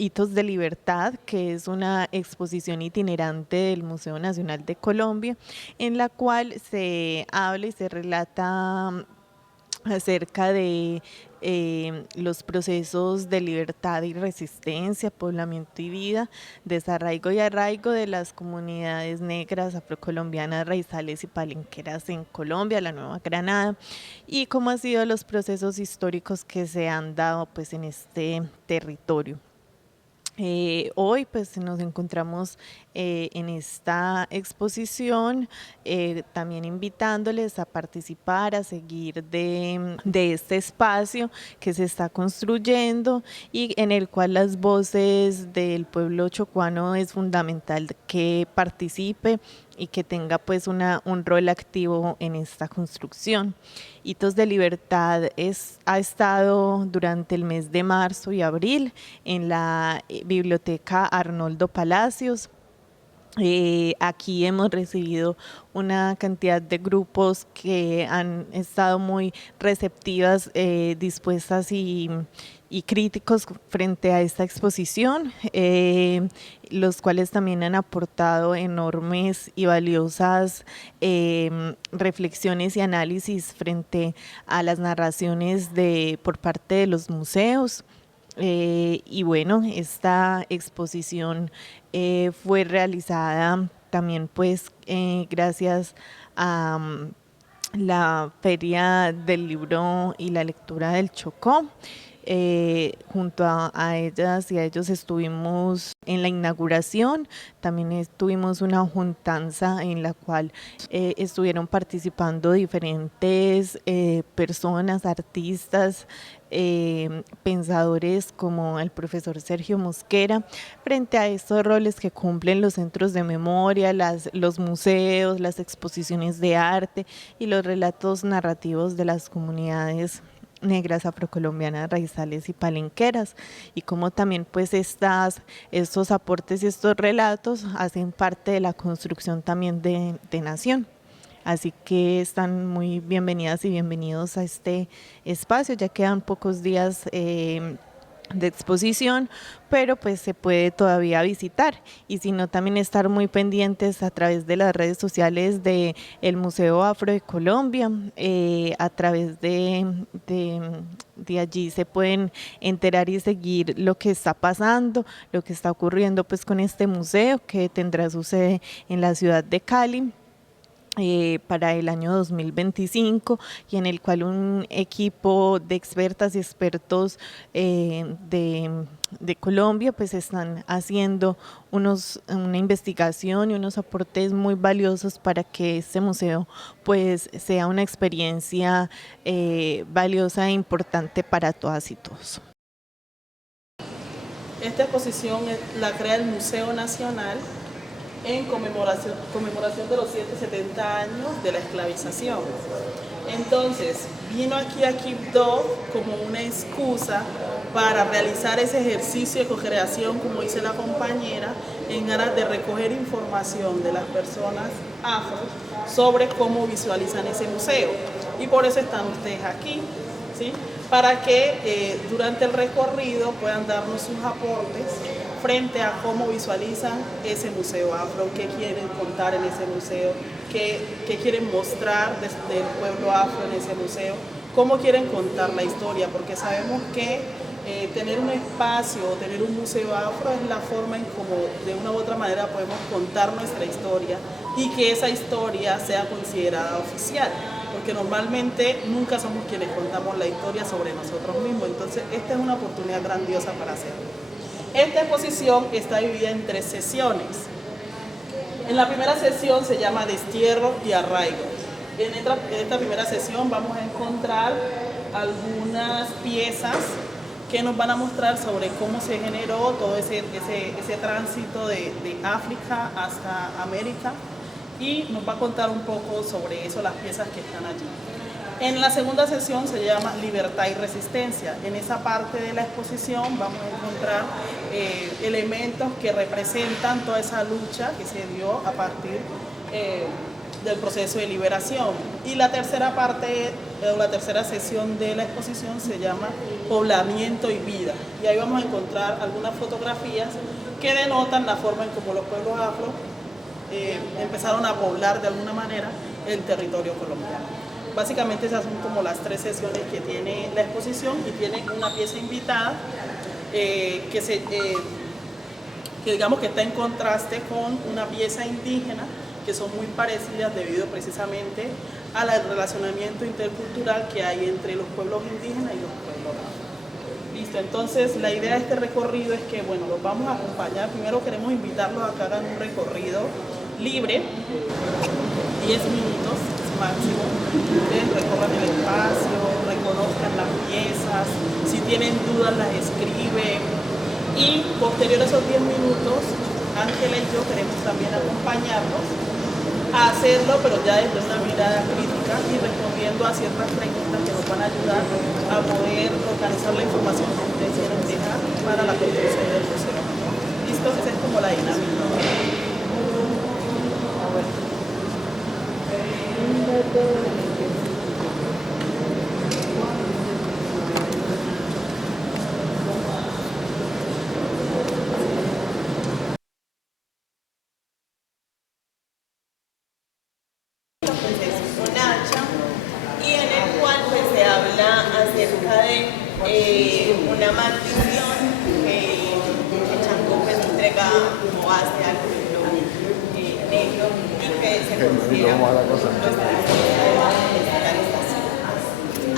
Hitos de Libertad, que es una exposición itinerante del Museo Nacional de Colombia, en la cual se habla y se relata acerca de los procesos de libertad y resistencia, poblamiento y vida, desarraigo y arraigo de las comunidades negras, afrocolombianas, raizales y palenqueras en Colombia, la Nueva Granada, y cómo han sido los procesos históricos que se han dado pues en este territorio. Hoy pues nos encontramos en esta exposición, también invitándoles a participar, a seguir de este espacio que se está construyendo y en el cual las voces del pueblo chocuano es fundamental que participe y que tenga pues un rol activo en esta construcción. Hitos de Libertad ha estado durante el mes de marzo y abril en la Biblioteca Arnoldo Palacios. Aquí hemos recibido una cantidad de grupos que han estado muy receptivas, dispuestas y críticos frente a esta exposición, los cuales también han aportado enormes y valiosas reflexiones y análisis frente a las narraciones por parte de los museos. Y bueno, esta exposición fue realizada también pues gracias a la Feria del Libro y la Lectura del Chocó. Junto a ellas y a ellos estuvimos en la inauguración, también tuvimos una juntanza en la cual estuvieron participando diferentes personas, artistas, pensadores como el profesor Sergio Mosquera, frente a estos roles que cumplen los centros de memoria, los museos, las exposiciones de arte y los relatos narrativos de las comunidades negras, afrocolombianas, raizales y palenqueras, y como también pues estos aportes y estos relatos hacen parte de la construcción también de nación. Así que están muy bienvenidas y bienvenidos a este espacio. Ya quedan pocos días de exposición, pero pues se puede todavía visitar, y si no, también estar muy pendientes a través de las redes sociales de el Museo Afro de Colombia. A través de allí se pueden enterar y seguir lo que está pasando, lo que está ocurriendo pues con este museo, que tendrá su sede en la ciudad de Cali para el año 2025, y en el cual un equipo de expertas y expertos de Colombia pues están haciendo una investigación y unos aportes muy valiosos para que este museo pues sea una experiencia valiosa e importante para todas y todos. Esta exposición la crea el Museo Nacional en conmemoración de los 170 años de la esclavización. Entonces, vino aquí a Quibdó como una excusa para realizar ese ejercicio de co-creación, como dice la compañera, en aras de recoger información de las personas afro sobre cómo visualizan ese museo. Y por eso están ustedes aquí, ¿sí? Para que durante el recorrido puedan darnos sus aportes frente a cómo visualizan ese museo afro, qué quieren contar en ese museo, qué quieren mostrar desde el pueblo afro en ese museo, cómo quieren contar la historia, porque sabemos que tener un espacio, tener un museo afro es la forma en cómo de una u otra manera podemos contar nuestra historia y que esa historia sea considerada oficial, porque normalmente nunca somos quienes contamos la historia sobre nosotros mismos. Entonces esta es una oportunidad grandiosa para hacerlo. Esta exposición está dividida en 3 sesiones. En la primera sesión se llama Destierro y Arraigo. En esta primera sesión vamos a encontrar algunas piezas que nos van a mostrar sobre cómo se generó todo ese tránsito de África hasta América, y nos va a contar un poco sobre eso, las piezas que están allí. En la segunda sesión se llama Libertad y Resistencia. En esa parte de la exposición vamos a encontrar elementos que representan toda esa lucha que se dio a partir del proceso de liberación. Y la tercera parte, la tercera sesión de la exposición se llama Poblamiento y Vida. Y ahí vamos a encontrar algunas fotografías que denotan la forma en cómo los pueblos afro empezaron a poblar de alguna manera el territorio colombiano. Básicamente esas son como las 3 sesiones que tiene la exposición, y tiene una pieza invitada que digamos que está en contraste con una pieza indígena, que son muy parecidas debido precisamente al relacionamiento intercultural que hay entre los pueblos indígenas y los pueblos afro. Listo, entonces la idea de este recorrido es que, bueno, los vamos a acompañar. Primero queremos invitarlos a que hagan un recorrido libre, 10 minutos máximo. Ustedes recorran el espacio, reconozcan las piezas, si tienen dudas las escriben, y posterior a esos 10 minutos, Ángela y yo queremos también acompañarlos a hacerlo, pero ya desde una mirada crítica y respondiendo a ciertas preguntas que nos van a ayudar a poder organizar la información que ustedes quieren dejar para la construcción del museo. Listo, esa es como la dinámica. Y en el cual pues se habla acerca de una maldición que Changó pues entrega como base al pueblo negro, y que se considera como la de la descolonización.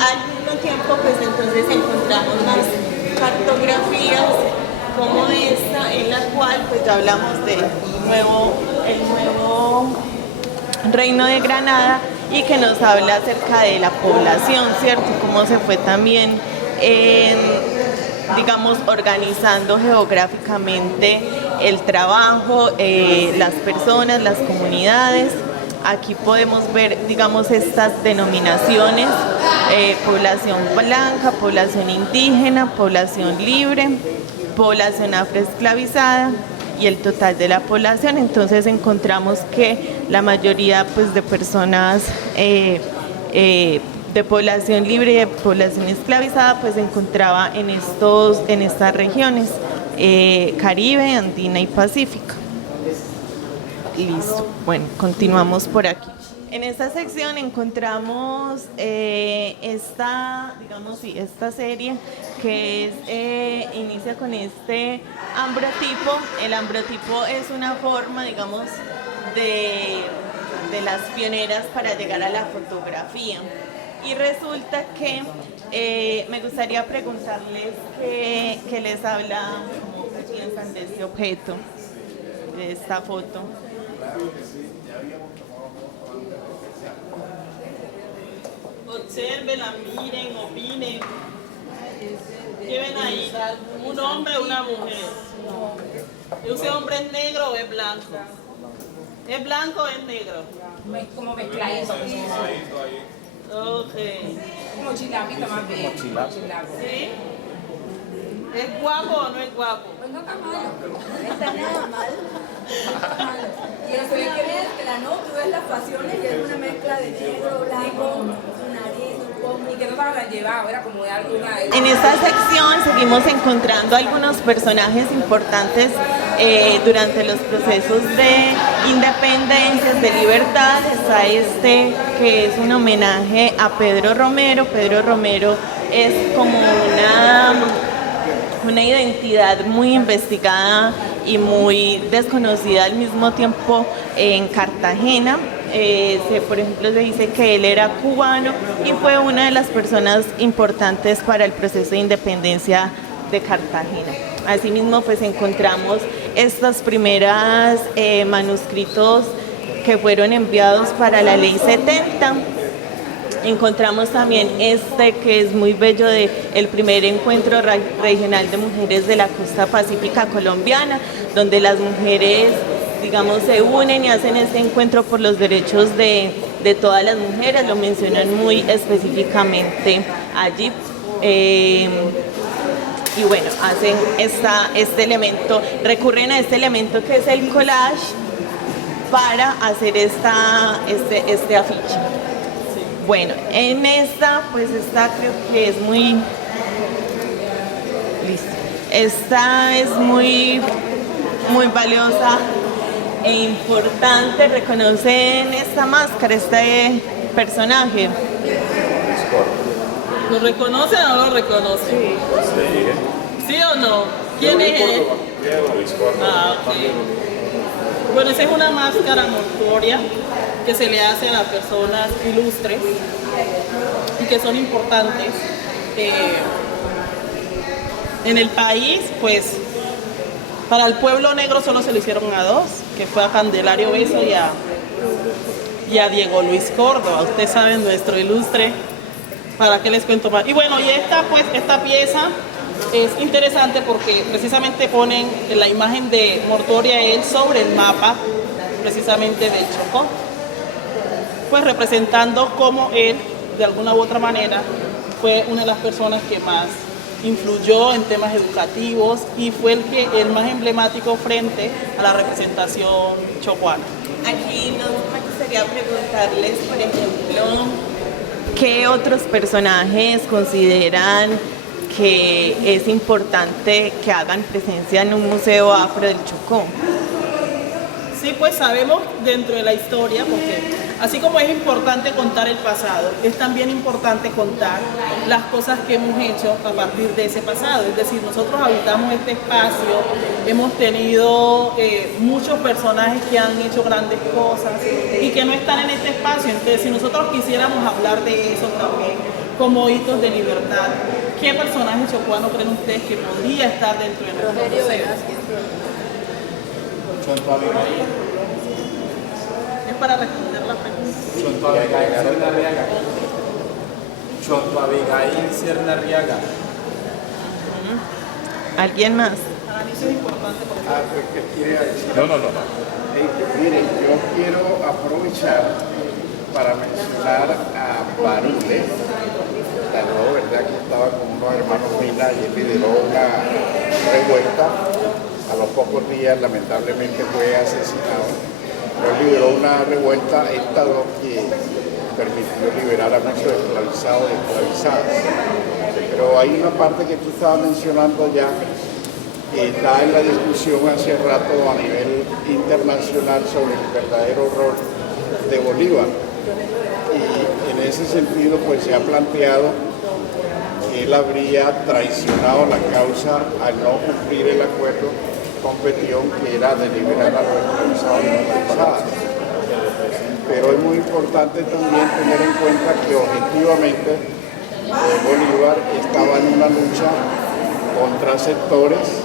Al mismo tiempo pues entonces encontramos más cartografías como esta, en la cual pues ya hablamos del el nuevo Reino de Granada, y que nos habla acerca de la población, ¿cierto? Cómo se fue también, digamos, organizando geográficamente el trabajo, las personas, las comunidades. Aquí podemos ver, digamos, estas denominaciones: población blanca, población indígena, población libre, población afroesclavizada y el total de la población. Entonces encontramos que la mayoría pues, de personas de población libre y de población esclavizada pues se encontraba en estas regiones, Caribe, Andina y Pacífica. Listo, bueno, continuamos por aquí. En esta sección encontramos esta serie que inicia con este ambrotipo. El ambrotipo es una forma, digamos, de las pioneras para llegar a la fotografía. Y resulta que me gustaría preguntarles qué les habla, cómo piensan de este objeto, de esta foto. Obsérvenla, miren, opinen. ¿Qué ven ahí? ¿Un hombre o una mujer? ¿Ese hombre es negro o es blanco? ¿Es blanco o es negro? Como mezcladito. Ok. Como chilapito más bien. ¿Sí? ¿Es guapo o no es guapo? Pues no está malo. No está nada mal. Y eso es que la no, tú ves las facciones y es una mezcla de negro, blanco, su nariz, un poco. Y que no la llevaba, era como de alguna. En esta sección seguimos encontrando algunos personajes importantes durante los procesos de independencias, de libertad. Está este que es un homenaje a Pedro Romero. Pedro Romero es como una identidad muy investigada y muy desconocida al mismo tiempo en Cartagena. Por ejemplo, se dice que él era cubano y fue una de las personas importantes para el proceso de independencia de Cartagena. Asimismo, pues encontramos estas primeras manuscritos que fueron enviados para la Ley 70. Encontramos también este que es muy bello, de el primer encuentro regional de mujeres de la costa pacífica colombiana, donde las mujeres, digamos, se unen y hacen este encuentro por los derechos de todas las mujeres. Lo mencionan muy específicamente allí. Y bueno, hacen este elemento, recurren a este elemento que es el collage, para hacer este afiche. Bueno, en esta, pues esta creo que es muy... Listo. Esta es muy valiosa e importante. ¿Reconocen esta máscara, este personaje? ¿Lo reconocen o no lo reconocen? Sí. ¿Sí o no? ¿Quién es él? Ah, ok. Bueno, esa es una máscara mortuoria que se le hace a las personas ilustres y que son importantes. En el país, pues, para el pueblo negro solo se lo hicieron a dos, que fue a Candelario Beso y a Diego Luis Córdoba. Ustedes saben, nuestro ilustre. ¿Para qué les cuento más? Y bueno, y esta pieza es interesante porque precisamente ponen la imagen de Mortoria él sobre el mapa, precisamente del Chocó, pues representando cómo él, de alguna u otra manera, fue una de las personas que más influyó en temas educativos y fue el más emblemático frente a la representación chocuana. Aquí me gustaría preguntarles, por ejemplo, ¿qué otros personajes consideran que es importante que hagan presencia en un museo afro del Chocó? Sí, pues sabemos dentro de la historia, porque así como es importante contar el pasado, es también importante contar las cosas que hemos hecho a partir de ese pasado. Es decir, nosotros habitamos este espacio, hemos tenido muchos personajes que han hecho grandes cosas y que no están en este espacio. Entonces, si nosotros quisiéramos hablar de eso también como hitos de libertad, ¿qué personaje chocuano creen ustedes que podría estar dentro de nuestro museo? Es para responder la pregunta. Chonto Abigail Ciernarriaga. ¿Alguien más? Para mí eso es importante porque ¿Qué quiere decir? No. Miren, yo quiero aprovechar para mencionar a Barule, la nueva verdad que estaba con unos hermanos Mina y él lideró una revuelta. A los pocos días lamentablemente fue asesinado. Él lideró una revuelta, esta lo que permitió liberar a muchos esclavizados y esclavizadas. Pero hay una parte que tú estabas mencionando ya, que está en la discusión hace rato a nivel internacional sobre el verdadero rol de Bolívar. Y en ese sentido pues se ha planteado que él habría traicionado la causa al no cumplir el acuerdo con Petión, que era de liberar a los esclavizados y esclavizadas. Pero es muy importante también tener en cuenta que objetivamente Bolívar estaba en una lucha contra sectores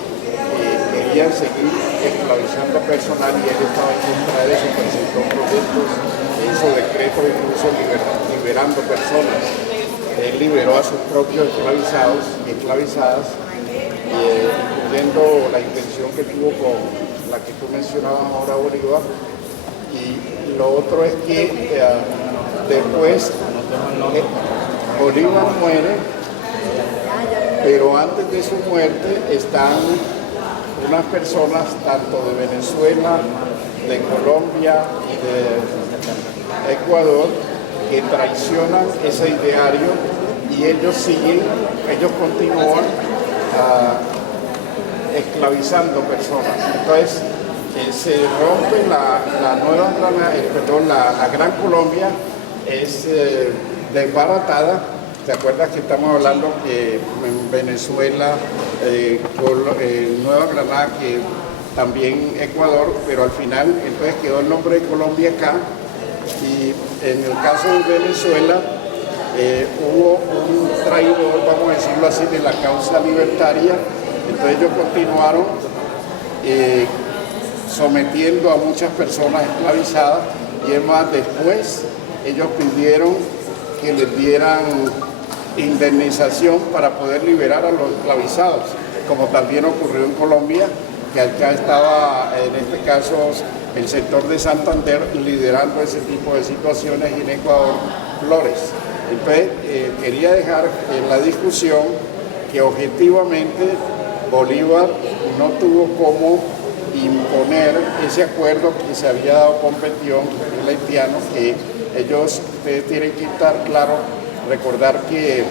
que querían seguir esclavizando personal y él estaba en contra de eso, presentó proyectos, hizo decretos incluso liberando personas. Él liberó a sus propios esclavizados y esclavizadas, incluyendo la intención que tuvo con la que tú mencionabas ahora, Bolívar. Y lo otro es que después Bolívar muere, pero antes de su muerte están unas personas tanto de Venezuela, de Colombia y de Ecuador que traicionan ese ideario y ellos continúan esclavizando personas. Entonces se rompe la Gran Colombia, es desbaratada. ¿Te acuerdas que estamos hablando que en Venezuela, Nueva Granada, que también Ecuador, pero al final entonces quedó el nombre de Colombia acá? Y en el caso de Venezuela hubo un traidor, vamos a decirlo así, de la causa libertaria. Entonces ellos continuaron sometiendo a muchas personas esclavizadas y es más, después ellos pidieron que les dieran indemnización para poder liberar a los esclavizados, como también ocurrió en Colombia, que acá estaba en este caso el sector de Santander liderando ese tipo de situaciones y en Ecuador Flores. Entonces quería dejar en la discusión que objetivamente Bolívar no tuvo cómo imponer ese acuerdo que se había dado con Petión, el haitiano, que ustedes tienen que estar claro, recordar que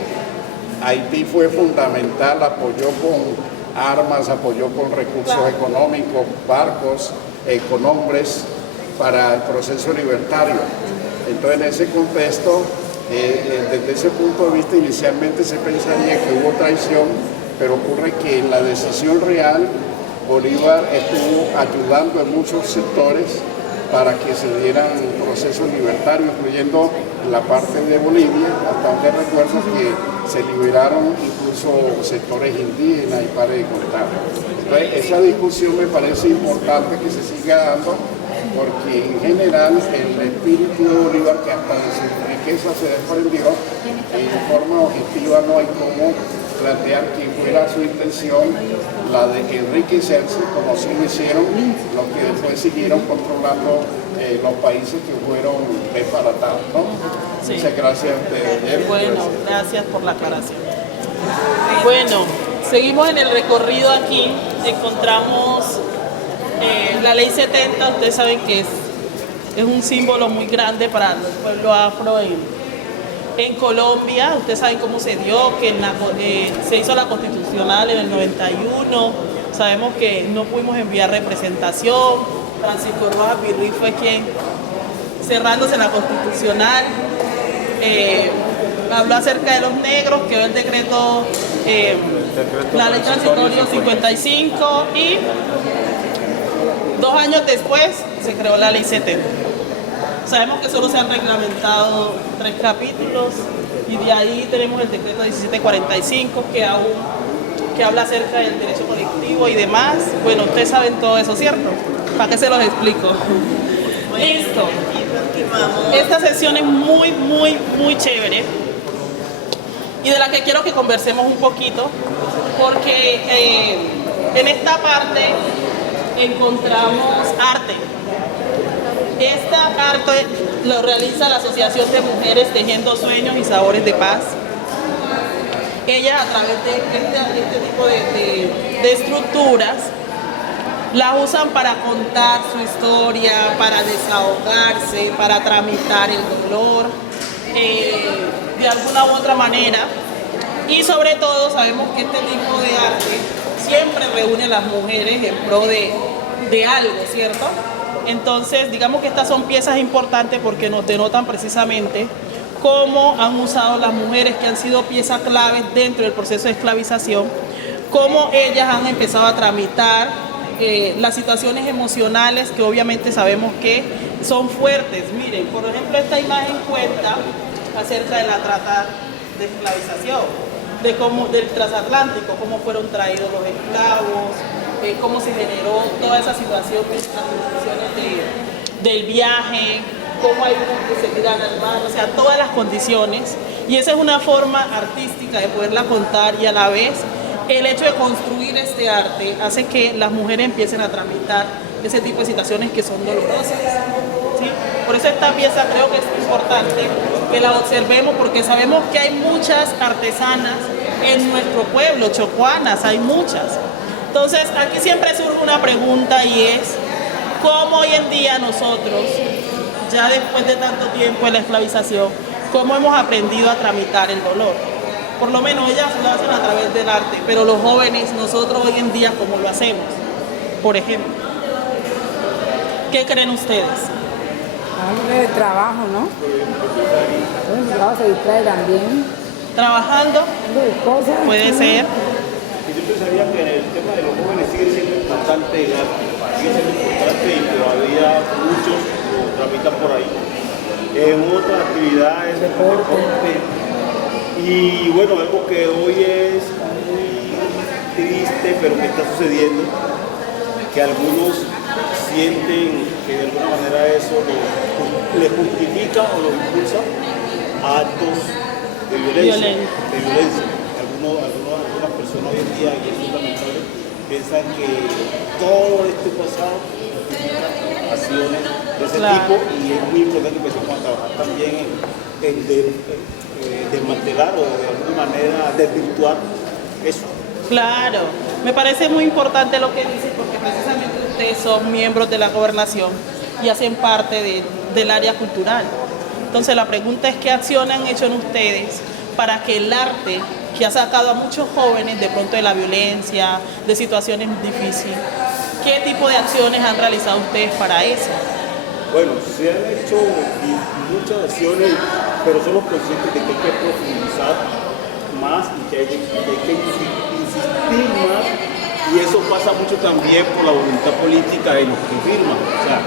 Haití fue fundamental, apoyó con armas, apoyó con recursos económicos, barcos, con hombres para el proceso libertario. Entonces, en ese contexto, desde ese punto de vista, inicialmente se pensaría que hubo traición, pero ocurre que en la decisión real, Bolívar estuvo ayudando en muchos sectores para que se dieran procesos libertarios, incluyendo la parte de Bolivia, hasta donde recuerdo que se liberaron incluso sectores indígenas y para de contar. Entonces, esa discusión me parece importante que se siga dando, porque en general el espíritu de Bolívar, que hasta de su riqueza se desprendió, en forma objetiva no hay cómo plantear que fuera su intención la de enriquecerse, como sí lo hicieron los que después siguieron controlando los países que fueron desbaratados, ¿no? Sí. Muchas gracias a ustedes. Bueno, gracias por la aclaración. Bueno, seguimos en el recorrido aquí, encontramos la ley 70, ustedes saben que es un símbolo muy grande para el pueblo afro en Colombia. Ustedes saben cómo se dio, que se hizo la constitucional en el 91, sabemos que no pudimos enviar representación, Francisco Rojas Virrey fue quien, cerrándose la constitucional, habló acerca de los negros, quedó el decreto, la ley transitoria 55 y 2 años después se creó la ley 70. Sabemos que solo se han reglamentado 3 capítulos y de ahí tenemos el decreto 1745 que habla acerca del derecho colectivo y demás. Bueno, ustedes saben todo eso, ¿cierto? ¿Para qué se los explico? Listo. Esta sesión es muy, muy, muy chévere y de la que quiero que conversemos un poquito, porque en esta parte encontramos arte. Esta arte lo realiza la Asociación de Mujeres Tejiendo Sueños y Sabores de Paz. Ellas, a través de este tipo de estructuras, la usan para contar su historia, para desahogarse, para tramitar el dolor, de alguna u otra manera. Y sobre todo sabemos que este tipo de arte siempre reúne a las mujeres en pro de algo, ¿cierto? Entonces, digamos que estas son piezas importantes porque nos denotan precisamente cómo han usado las mujeres que han sido piezas claves dentro del proceso de esclavización, cómo ellas han empezado a tramitar las situaciones emocionales que obviamente sabemos que son fuertes. Miren, por ejemplo, esta imagen cuenta acerca de la trata de esclavización, del transatlántico, cómo fueron traídos los esclavos, cómo se generó toda esa situación de las condiciones del viaje, cómo hay unos que se tiran al mar, o sea, todas las condiciones. Y esa es una forma artística de poderla contar, y a la vez el hecho de construir este arte hace que las mujeres empiecen a tramitar ese tipo de situaciones que son dolorosas, ¿sí? Por eso esta pieza creo que es importante que la observemos, porque sabemos que hay muchas artesanas en nuestro pueblo, chocuanas, hay muchas. Entonces, aquí siempre surge una pregunta, y es cómo hoy en día nosotros, ya después de tanto tiempo en la esclavización, cómo hemos aprendido a tramitar el dolor. Por lo menos ellas lo hacen a través del arte, pero los jóvenes, nosotros hoy en día, ¿cómo lo hacemos? Por ejemplo, ¿qué creen ustedes? El trabajo, ¿no? El trabajo se distrae también. ¿Trabajando? Puede ser. Yo pensaría que en el tema de los jóvenes sigue siendo importante el arte, sigue siendo importante y todavía muchos lo tramitan por ahí. En otras actividades, deporte. Y bueno, algo que hoy es muy triste, pero que está sucediendo, que algunos sienten que de alguna manera eso les justifica o los impulsa a actos de violencia. Algunas personas hoy en día, y es fundamental, piensan que todo este pasado justifica acciones de ese tipo, y es muy importante que empecemos a trabajar también en desmantelar o de alguna manera desvirtuar eso. Claro. Me parece muy importante lo que dice porque precisamente ustedes son miembros de la gobernación y hacen parte del área cultural. Entonces la pregunta es qué acciones han hecho en ustedes para que el arte que ha sacado a muchos jóvenes de pronto de la violencia, de situaciones difíciles, ¿qué tipo de acciones han realizado ustedes para eso? Bueno, se han hecho muchas acciones, pero somos conscientes de que hay que profundizar más y que hay que insistir más, y eso pasa mucho también por la voluntad política de los que firman, o sea,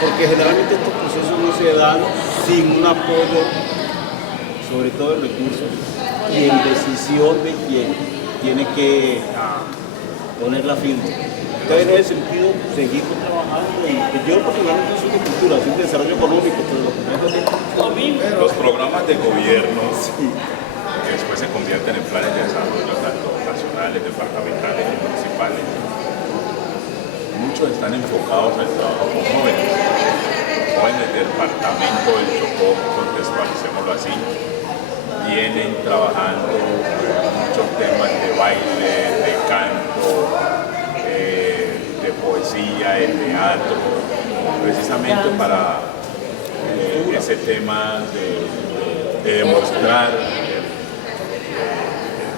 porque generalmente estos procesos no se dan sin un apoyo, sobre todo en recursos y en decisión de quien tiene que poner la firma. Entonces, en ese sentido, seguimos trabajando. Yo personalmente no soy de cultura, soy de desarrollo económico, pero lo que me hace es los programas de gobierno que después se convierten en planes de desarrollo tanto nacionales, departamentales y municipales, muchos están enfocados al trabajo con jóvenes. Jóvenes del departamento del Chocó, contextualicémoslo así, vienen trabajando muchos temas de baile, de canto, de poesía, de teatro, precisamente para ese tema de demostrar el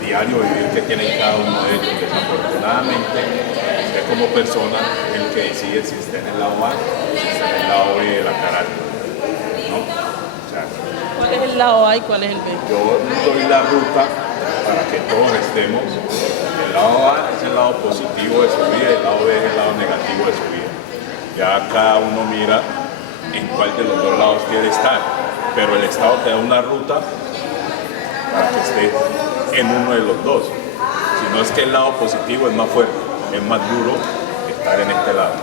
diario vivir que tienen cada uno de ellos. Desafortunadamente, usted como persona es el que decide si está en el lado A o si está en el lado B de la carátula, ¿no? O sea, ¿cuál es el lado A y cuál es el B? yo doy la ruta para que todos estemos. El lado A es el lado positivo de su vida, el lado B es el lado negativo de su vida. Ya cada uno mira en cuál de los dos lados quiere estar, pero el Estado te da una ruta para que esté en uno de los dos. Si no, es que el lado positivo es más fuerte, es más duro estar en este lado.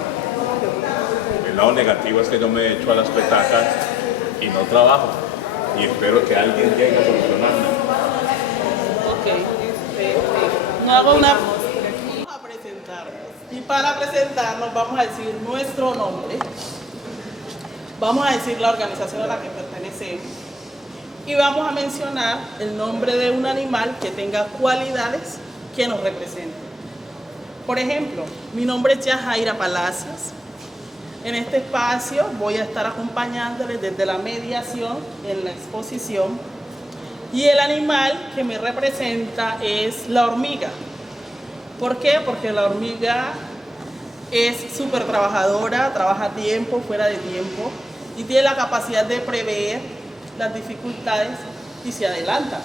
El lado negativo es que yo me echo a las petacas y no trabajo, y espero que alguien llegue a solucionarme. No hago una... Vamos a presentarnos. Y para presentarnos vamos a decir nuestro nombre, vamos a decir la organización a la que pertenecemos y vamos a mencionar el nombre de un animal que tenga cualidades que nos representen. Por ejemplo, mi nombre es Yajaira Palacios. En este espacio voy a estar acompañándoles desde la mediación en la exposición. Y el animal que me representa es la hormiga. ¿Por qué? Porque la hormiga es súper trabajadora, trabaja a tiempo, fuera de tiempo, y tiene la capacidad de prever las dificultades y se adelanta.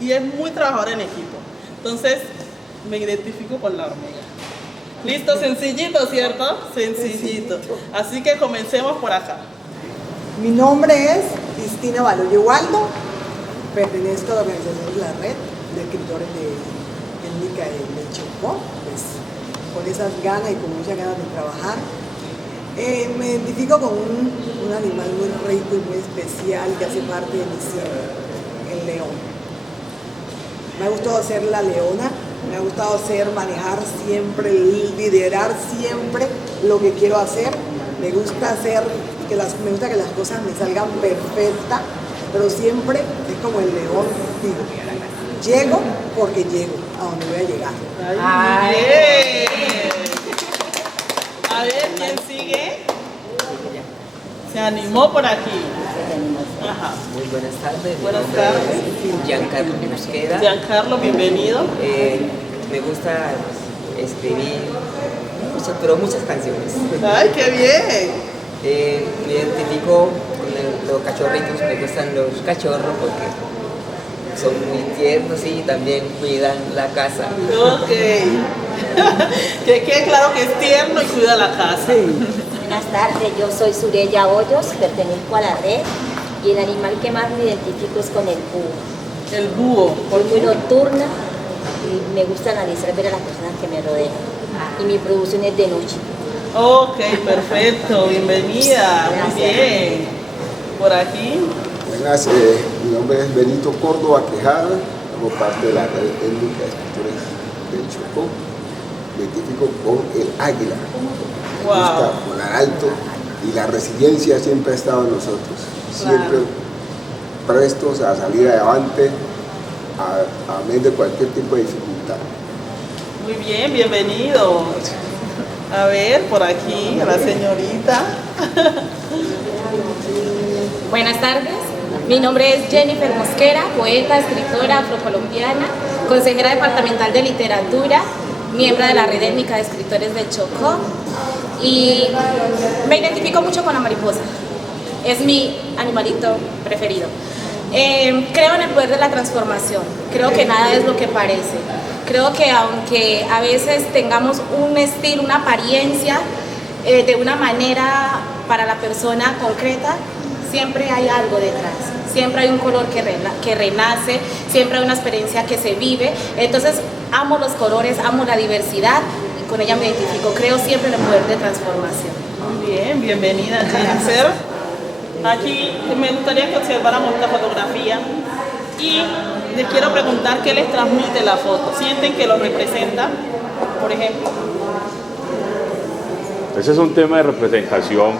Y es muy trabajadora en equipo. Entonces, me identifico con la hormiga. Listo, sencillito, ¿cierto? Sencillito. Así que comencemos por acá. Mi nombre es Cristina Baloyo Waldo. Pertenezco a la organización La Red de Escritores de Étnica del Chocó, pues, con esas ganas y con muchas ganas de trabajar. Me identifico con un animal muy rico y muy especial que hace parte de mi ser, el león. Me ha gustado ser la leona, me ha gustado manejar siempre, liderar siempre lo que quiero hacer. Me gusta que las cosas me salgan perfectas, pero siempre es como el león, digo, llego porque llego a donde voy a llegar. ¡Ay, bien! A ver, ¿quién sigue? Se animó por aquí. Ajá. Muy buenas tardes. Buenas tardes. Giancarlo Mosquera. Giancarlo, bienvenido. Me gusta escribir muchas canciones. ¡Ay, qué bien! Me identifico con los cachorritos, me gustan los cachorros porque son muy tiernos y también cuidan la casa. Ok. Que quede claro que es tierno y cuida la casa. Buenas tardes, yo soy Sureya Hoyos, pertenezco a la red y el animal que más me identifico es con el búho. El búho. Soy muy nocturna y me gusta analizar, ver a las personas que me rodean. Y mi producción es de noche. Ok, perfecto, bienvenida. Muy bien. Por aquí. Buenas, mi nombre es Benito Córdoba Quejada, como parte de la red étnica de escritores del Chocó. Me identifico con el águila. Me gusta volar alto y la resiliencia siempre ha estado en nosotros. Siempre prestos a salir adelante a medio de cualquier tipo de dificultad. Muy bien, bienvenido. A ver, por aquí, a la señorita. Buenas tardes, mi nombre es Jennifer Mosquera, poeta, escritora afrocolombiana, consejera departamental de literatura, miembro de la Red Étnica de Escritores del Chocó, y me identifico mucho con la mariposa, es mi animalito preferido. Creo en el poder de la transformación, creo que nada es lo que parece, creo que aunque a veces tengamos un estilo, una apariencia de una manera para la persona concreta, siempre hay algo detrás, siempre hay un color que renace, siempre hay una experiencia que se vive. Entonces amo los colores, amo la diversidad y con ella me identifico, creo siempre en el poder de transformación. Muy bien, bienvenida Jennifer. Aquí me gustaría que observáramos esta fotografía y les quiero preguntar qué les transmite la foto. ¿Sienten que lo representa, por ejemplo? Ese es un tema de representación.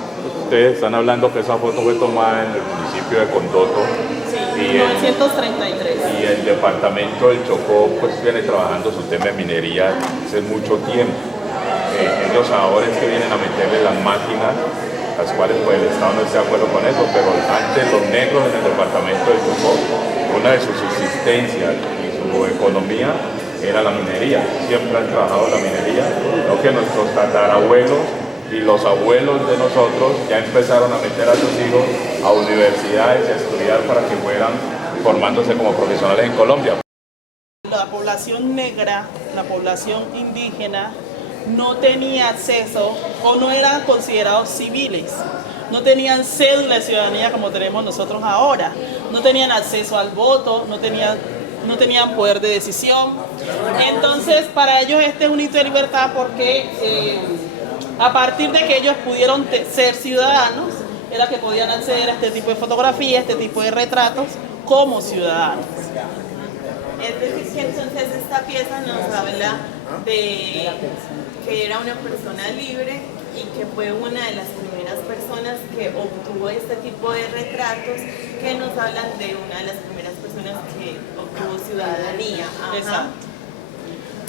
Ustedes están hablando que esa foto fue tomada en el municipio de Condoto. Sí, y 1933. Y el departamento del Chocó pues viene trabajando su tema de minería hace mucho tiempo. Ellos ahora es que vienen a meterle las máquinas, las cuales pues el Estado no está de acuerdo con eso, pero antes los negros en el departamento del Chocó, una de sus subsistencias y su economía era la minería. Siempre han trabajado la minería, lo que nuestros tatarabuelos y los abuelos de nosotros ya empezaron a meter a sus hijos a universidades a estudiar para que fueran formándose como profesionales en Colombia. La población negra, la población indígena, no tenía acceso o no eran considerados civiles, no tenían cédula de ciudadanía como tenemos nosotros ahora, no tenían acceso al voto, no tenían poder de decisión. Entonces para ellos este es un hito de libertad porque a partir de que ellos pudieron ser ciudadanos, era que podían acceder a este tipo de fotografías, este tipo de retratos como ciudadanos. Es decir, que entonces esta pieza nos habla de que era una persona libre y que fue una de las primeras personas que obtuvo este tipo de retratos que nos hablan de una de las primeras personas que obtuvo ciudadanía. Ajá. Exacto.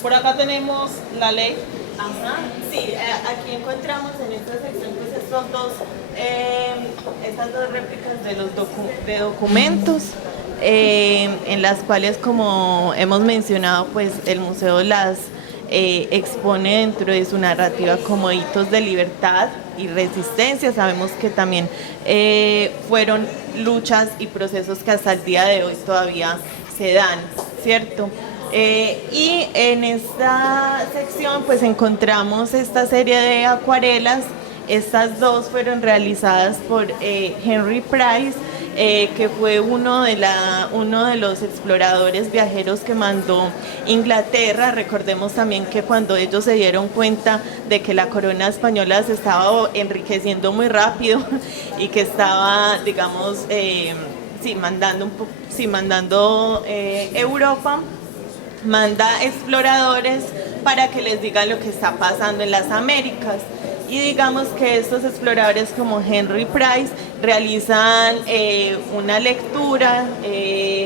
Por acá tenemos la ley. Ajá, sí, aquí encontramos en esta sección pues estas dos réplicas de los documentos en las cuales, como hemos mencionado, pues el museo las expone dentro de su narrativa como hitos de libertad y resistencia. Sabemos que también fueron luchas y procesos que hasta el día de hoy todavía se dan, ¿cierto? Y en esta sección pues encontramos esta serie de acuarelas. Estas dos fueron realizadas por Henry Price, que fue uno de los exploradores viajeros que mandó Inglaterra. Recordemos también que cuando ellos se dieron cuenta de que la corona española se estaba enriqueciendo muy rápido y que estaba, digamos, mandando Europa, manda exploradores para que les digan lo que está pasando en las Américas. Y digamos que estos exploradores como Henry Price realizan una lectura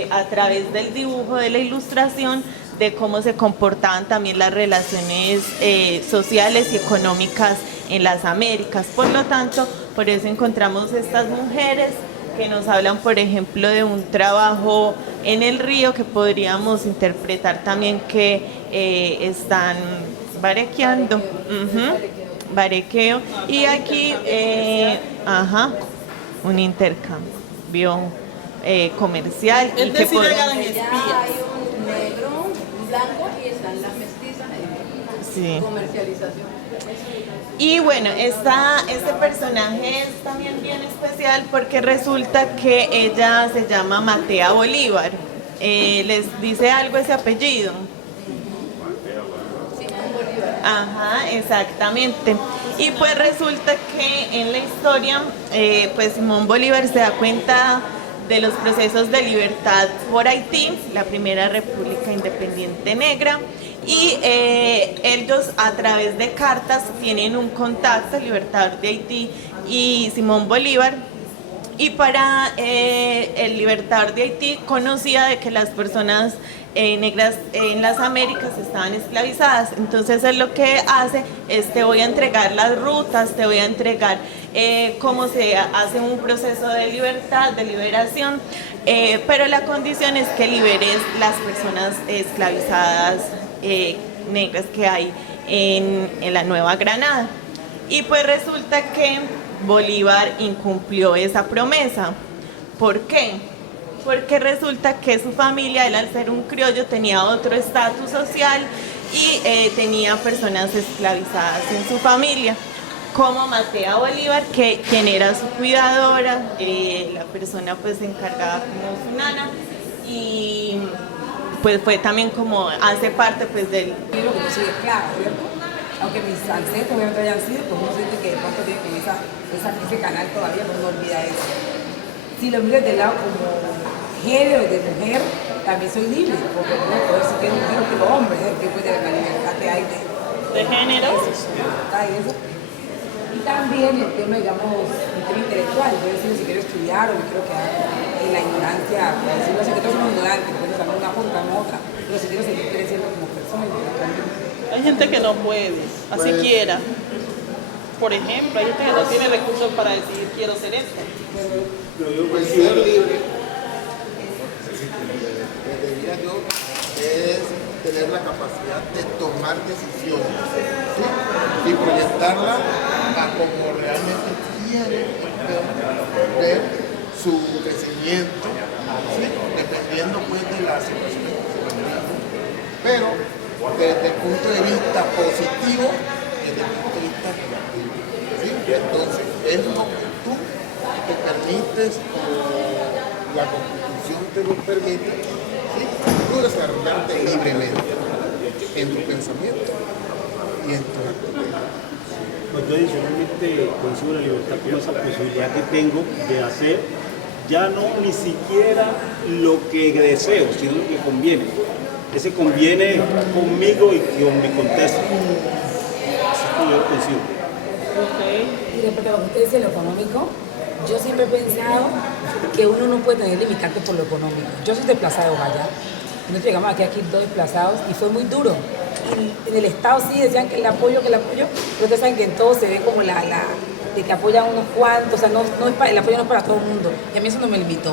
a través del dibujo, de la ilustración, de cómo se comportaban también las relaciones sociales y económicas en las Américas. Por lo tanto, por eso encontramos estas mujeres que nos hablan, por ejemplo, de un trabajo en el río, que podríamos interpretar también que están barequeando. Barequeo, y aquí un intercambio comercial. Es decir, eran espías. Hay un negro, un blanco y están las mestizas en comercialización. Y bueno, este personaje es también bien especial porque resulta que ella se llama Matea Bolívar. ¿Les dice algo ese apellido? Ajá, exactamente. Y pues resulta que en la historia, pues Simón Bolívar se da cuenta de los procesos de libertad por Haití, la primera república independiente negra, y ellos a través de cartas tienen un contacto, el libertador de Haití y Simón Bolívar, Y para el Libertador de Haití conocía de que las personas negras en las Américas estaban esclavizadas. Entonces él lo que hace es: te voy a entregar las rutas, te voy a entregar cómo se hace un proceso de libertad, de liberación, pero la condición es que liberes las personas esclavizadas negras que hay en la Nueva Granada. Y pues resulta que Bolívar incumplió esa promesa. ¿Por qué? Porque resulta que su familia, él al ser un criollo, tenía otro estatus social y tenía personas esclavizadas en su familia, como Matea Bolívar, quien era su cuidadora, la persona pues encargada como su nana, y pues fue también como, hace parte pues del... Quiero que no sigue claro, ¿cierto? Aunque mis ancestros obviamente hayan sido, pues uno siente que de pronto tiene que ese canal todavía, pues no olvida eso. Si lo miras del lado como género de mujer, también soy libre, porque no puedo decir que es mujer o que los hombres, es que puede la libertad que hay de género. Eso. Y también el tema, digamos, el tema intelectual, yo decir si quiero estudiar o quiero quedar en la ignorancia, por decirlo así, que todos somos ignorantes, pues también una punta, no otra, pero si quiero seguir creciendo como persona intelectualmente. Hay gente que no puede, así Pues, quiera. Por ejemplo, hay gente que no tiene recursos para decidir quiero ser esto. Pues ser libre, diría yo, es tener la capacidad de tomar decisiones, ¿sí? Y proyectarla a como realmente quiere ver su crecimiento, ¿sí? Dependiendo pues de la situación que se encuentra. Pero desde el punto de vista positivo y desde el punto de vista negativo, ¿sí? Entonces es lo que tú te permites, la Constitución te lo permite, ¿sí? Tú desarrollarte libremente en tu pensamiento y en tu actividad. Pues yo adicionalmente consigo la libertad como esa posibilidad que tengo de hacer ya no ni siquiera lo que deseo, sino lo que conviene. Ese conviene conmigo y con mi contexto. Así es como yo lo consigo. Y respecto a lo que usted dice, lo económico, yo siempre he pensado que uno no puede tener limitantes por lo económico. Yo soy desplazada de Ojalá. Nosotros llegamos aquí dos desplazados y fue muy duro. Y en el Estado sí decían que el apoyo, pero ustedes saben que en todo se ve como de que apoyan unos cuantos, o sea, el apoyo no es para todo el mundo. Y a mí eso no me limitó.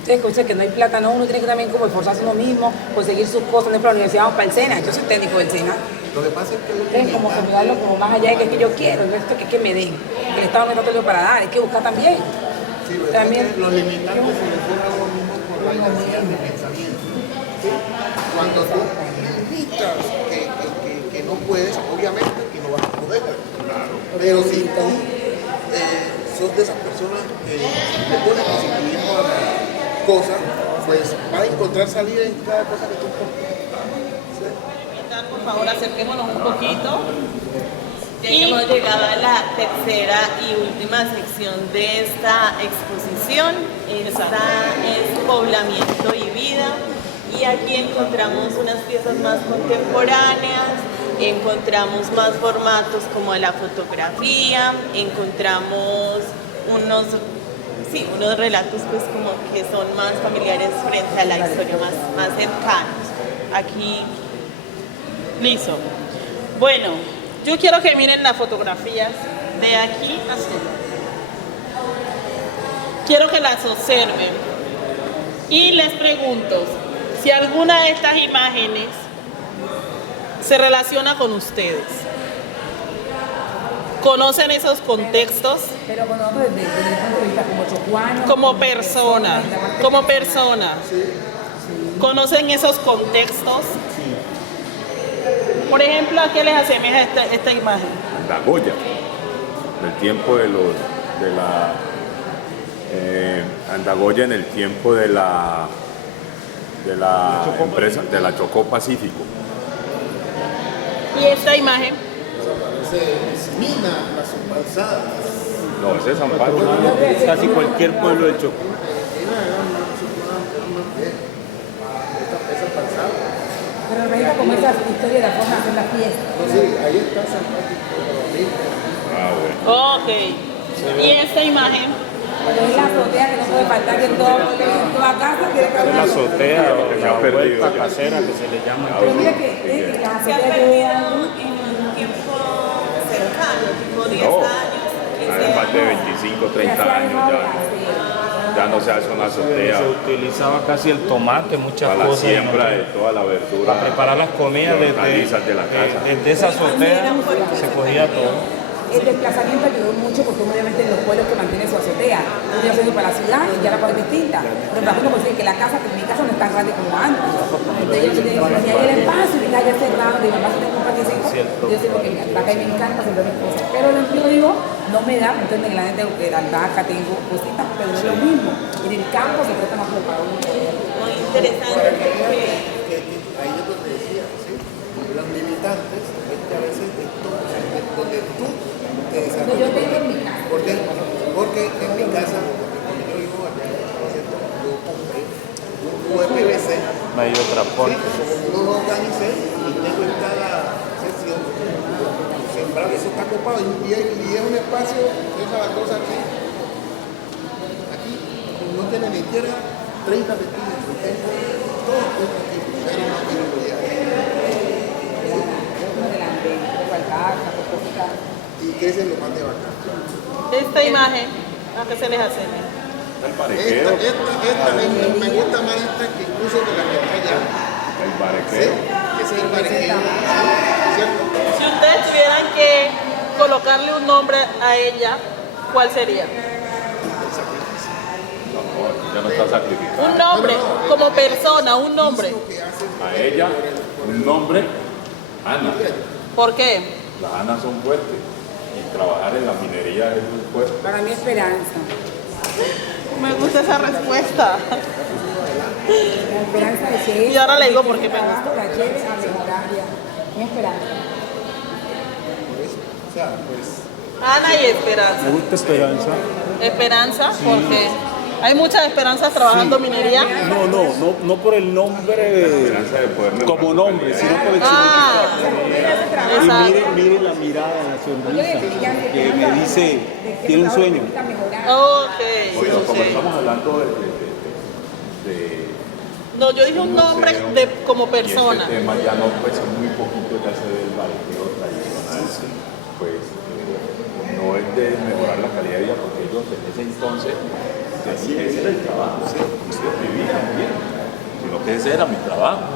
Ustedes escuchan que no hay plata, no, uno tiene que también como esforzarse uno mismo, conseguir sus cosas, no es para la universidad, vamos para el SENA, yo soy técnico del SENA. Lo que pasa es que ustedes como que mirarlo como más allá de que yo quiero, el resto que me den. El Estado no está todo para dar, hay que buscar también. Sí, también los limitantes se les pone a uno mismo por la inercia de pensamiento. ¿Sí? Cuando tú limitas que no puedes, obviamente que no vas a poder. Claro. Pero si tú sos de esas personas que le pones positivismo a la cosa, pues vas a encontrar salida en cada cosa que tú pones. Por favor, acerquémonos un poquito. Y hemos llegado a la tercera y última sección de esta exposición. Esta es Poblamiento y Vida. Y aquí encontramos unas piezas más contemporáneas, encontramos más formatos como la fotografía, encontramos unos relatos pues como que son más familiares frente a la historia, más cercanos. Aquí. Listo. Bueno, yo quiero que miren las fotografías de aquí hacia allá. Quiero que las observen. Y les pregunto si alguna de estas imágenes se relaciona con ustedes. ¿Conocen esos contextos? Pero conozco desde el punto de vista como chocuano. Como persona. ¿Conocen esos contextos? Por ejemplo, ¿a qué les asemeja esta imagen? Andagoya, del tiempo de la Andagoya en el tiempo de la empresa, de la Chocó Pacífico. ¿Y esta imagen? Mina, las embalsadas. No, ese es San Pablo. Casi cualquier pueblo del Chocó. Pero me imagino como esa historia de la forma de hacer la fiesta. Sí, ahí está San Pablo. Ok. ¿Y esta imagen? Pero es la azotea que no puede faltar que en toda casa tiene que haber La una azotea o Se la ha perdido. vuelta casera que se le llama. Pero mira que la Se ha azotea perdido que en un tiempo cercano, tipo 10 No, años, 15 hace más de años. 25, 30 años ya no se hace una azotea Se utilizaba casi el tomate, muchas para la cosas. siembra de toda la verdura. Para preparar las comidas y hortalizas de la casa. desde esa azotea se cogía todo. el desplazamiento ayudó mucho porque obviamente en los pueblos que mantienen su azotea, yo ya soy para la ciudad y ya la cosa es distinta. Pero también no puedo decir que la casa, que mi casa no es tan grande como antes. Entonces yo tenía el espacio y ya cerrado, de mi mamá se tengo un patiecito, yo sé porque acá me encanta hacer mis cosas. Pero yo digo, no me da, entonces en la gente de la albahaca tengo cositas, pero no es lo mismo. En el campo se trata más preparado. Muy interesante. Ahí es donde decía, ¿sí? Los limitantes, a veces de donde tú te desarrollas. No, yo tengo en mi casa. Porque en mi casa, cuando yo vivo allá, yo compré un tubo de PVC, Medio de transporte. ¿sí? Lo organicé y tengo en cada sección sembrado, eso está copado y es un espacio, esa baldosa aquí, no tiene ni siquiera 30 centímetros, tengo todo aquí, pero no quiero y crece lo más de bacán. Esta imagen, ¿a qué se les hace? El barequeo. Esta me gusta más esta que incluso de la que está allá. El Sí, barequeo. ese es el barequeo. ¿Cierto? Si ustedes tuvieran que colocarle un nombre a ella, ¿cuál sería? No, ya no está sacrificado. Un nombre, como persona, un nombre. A ella, un nombre, Ana. ¿Por qué? Las Anas son fuertes y trabajar en la minería es muy fuerte. Para mí esperanza. Me gusta esa respuesta. La esperanza de que Y ahora le digo por qué me gusta. la lleve a mejorar ya. Mi esperanza. O sea, pues. Ana y Esperanza. Me gusta Esperanza. Esperanza, porque hay muchas esperanzas trabajando minería. No por el nombre Esperanza de poder mejorar como la nombre, calidad. sino por el significado. Y Exacto. mire la mirada de la sonrisa que me dice, tiene un sueño. Ok. Oye, como estamos hablando No, yo dije un nombre de como y persona. este tema ya no, pues muy poquito ya se ve el barequeo tradicional, pues no es de mejorar la calidad de vida, porque ellos en ese entonces, ese era el trabajo, ellos vivían bien, sino que ese era mi trabajo,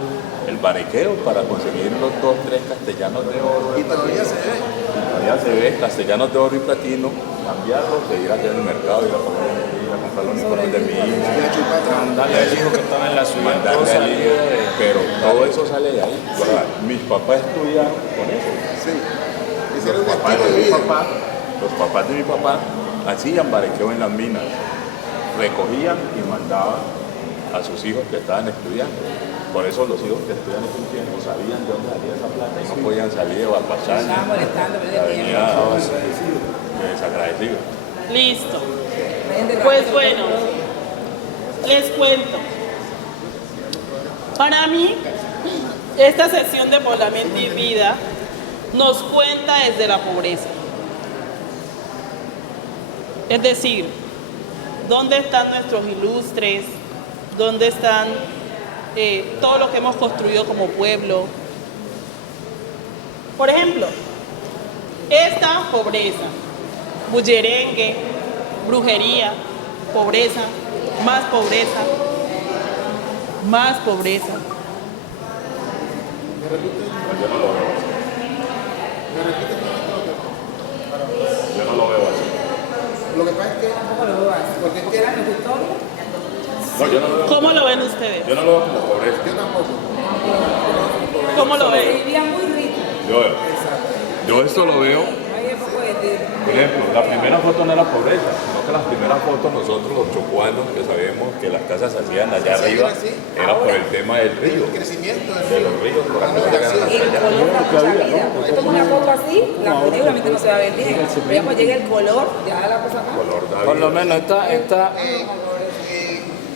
el barequeo para conseguir los 2, 3 castellanos de oro. Y todavía se ve. Todavía se ve castellanos de oro y platino, cambiarlos, de ir a hacer el mercado, ir a comprar los uniformes de mi hijo, Mandarle al hijo que estaba en la ciudad, todo mandarle al salía hijo, de... pero todo eso sale de ahí. O sea, mis papás estudiaron con eso. Sí. Ese era Los un papás estilo de de mi vida. papá, los papás de mi papá hacían barequeo en las minas, recogían y mandaban a sus hijos que estaban estudiando. Por eso los hijos que estudian en un tiempo sabían de dónde salía esa plata y no podían salir de Barbachaña, Estaba molestando, pero la de tiempo. avenida desagradecido. Listo. Pues bueno, les cuento. Para mí, esta sesión de Poblamiento y Vida nos cuenta desde la pobreza. Es decir, ¿dónde están nuestros ilustres? ¿Dónde están todo lo que hemos construido como pueblo? Por ejemplo, esta pobreza, bullerengue, brujería, pobreza, más pobreza, más pobreza. Yo no lo veo así. Lo que pasa es que. Tampoco lo veo así. Porque es que ¿Era nuestra historia? No, yo no lo veo. ¿Cómo lo ven ustedes? Yo no lo veo como pobreza. Yo tampoco. ¿Cómo lo Se ven? vivía muy rico. Yo esto lo veo, No hay época de... por ejemplo, la primera foto no era pobreza, sino que las primeras fotos nosotros los chocuanos que sabemos que las casas se hacían allá arriba, era por el tema del río, El crecimiento de los ríos, por acá llegaron hasta El allá. color da mucha vida. Yo tomo una foto así, la foto obviamente no se va a ver bien. Pero ya cuando llega el color, ya la cosa más. Color da Por lo vida. menos esta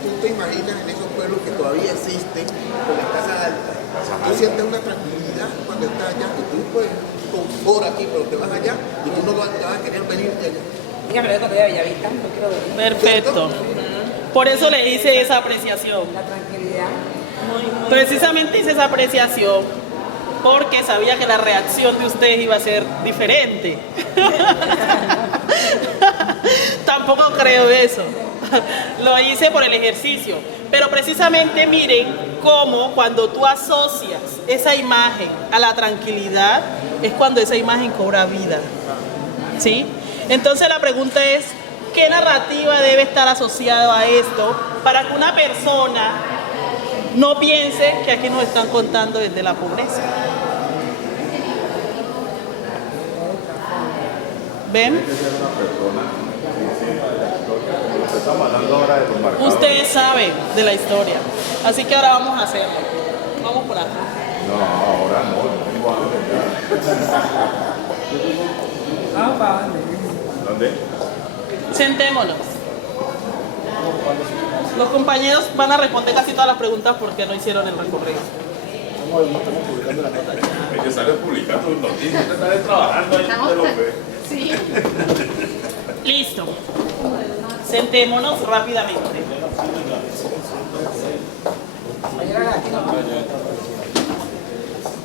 tú te imaginas en esos pueblos que todavía existen con las casas altas. Tú sientes una tranquilidad cuando estás allá y tú pues confort aquí, pero te vas allá y tú no vas a querer venir Dígame lo de Bellavista, no quiero ver. Perfecto. Por eso le hice esa apreciación. La tranquilidad. Precisamente hice esa apreciación porque sabía que la reacción de ustedes iba a ser diferente. Tampoco creo eso. Lo hice por el ejercicio. Pero precisamente miren cómo cuando tú asocias esa imagen a la tranquilidad, es cuando esa imagen cobra vida. ¿Sí? Entonces la pregunta es, ¿qué narrativa debe estar asociada a esto para que una persona no piense que aquí nos están contando desde la pobreza? ¿Ven? Ustedes saben de la historia, así que ahora vamos a hacerlo. Vamos por acá. No, ahora no. ¿Dónde? Sentémonos. Los compañeros van a responder casi todas las preguntas porque no hicieron el recorrido. Ellos salen publicando noticias, están trabajando ahí. Sí. Listo. Sentémonos rápidamente.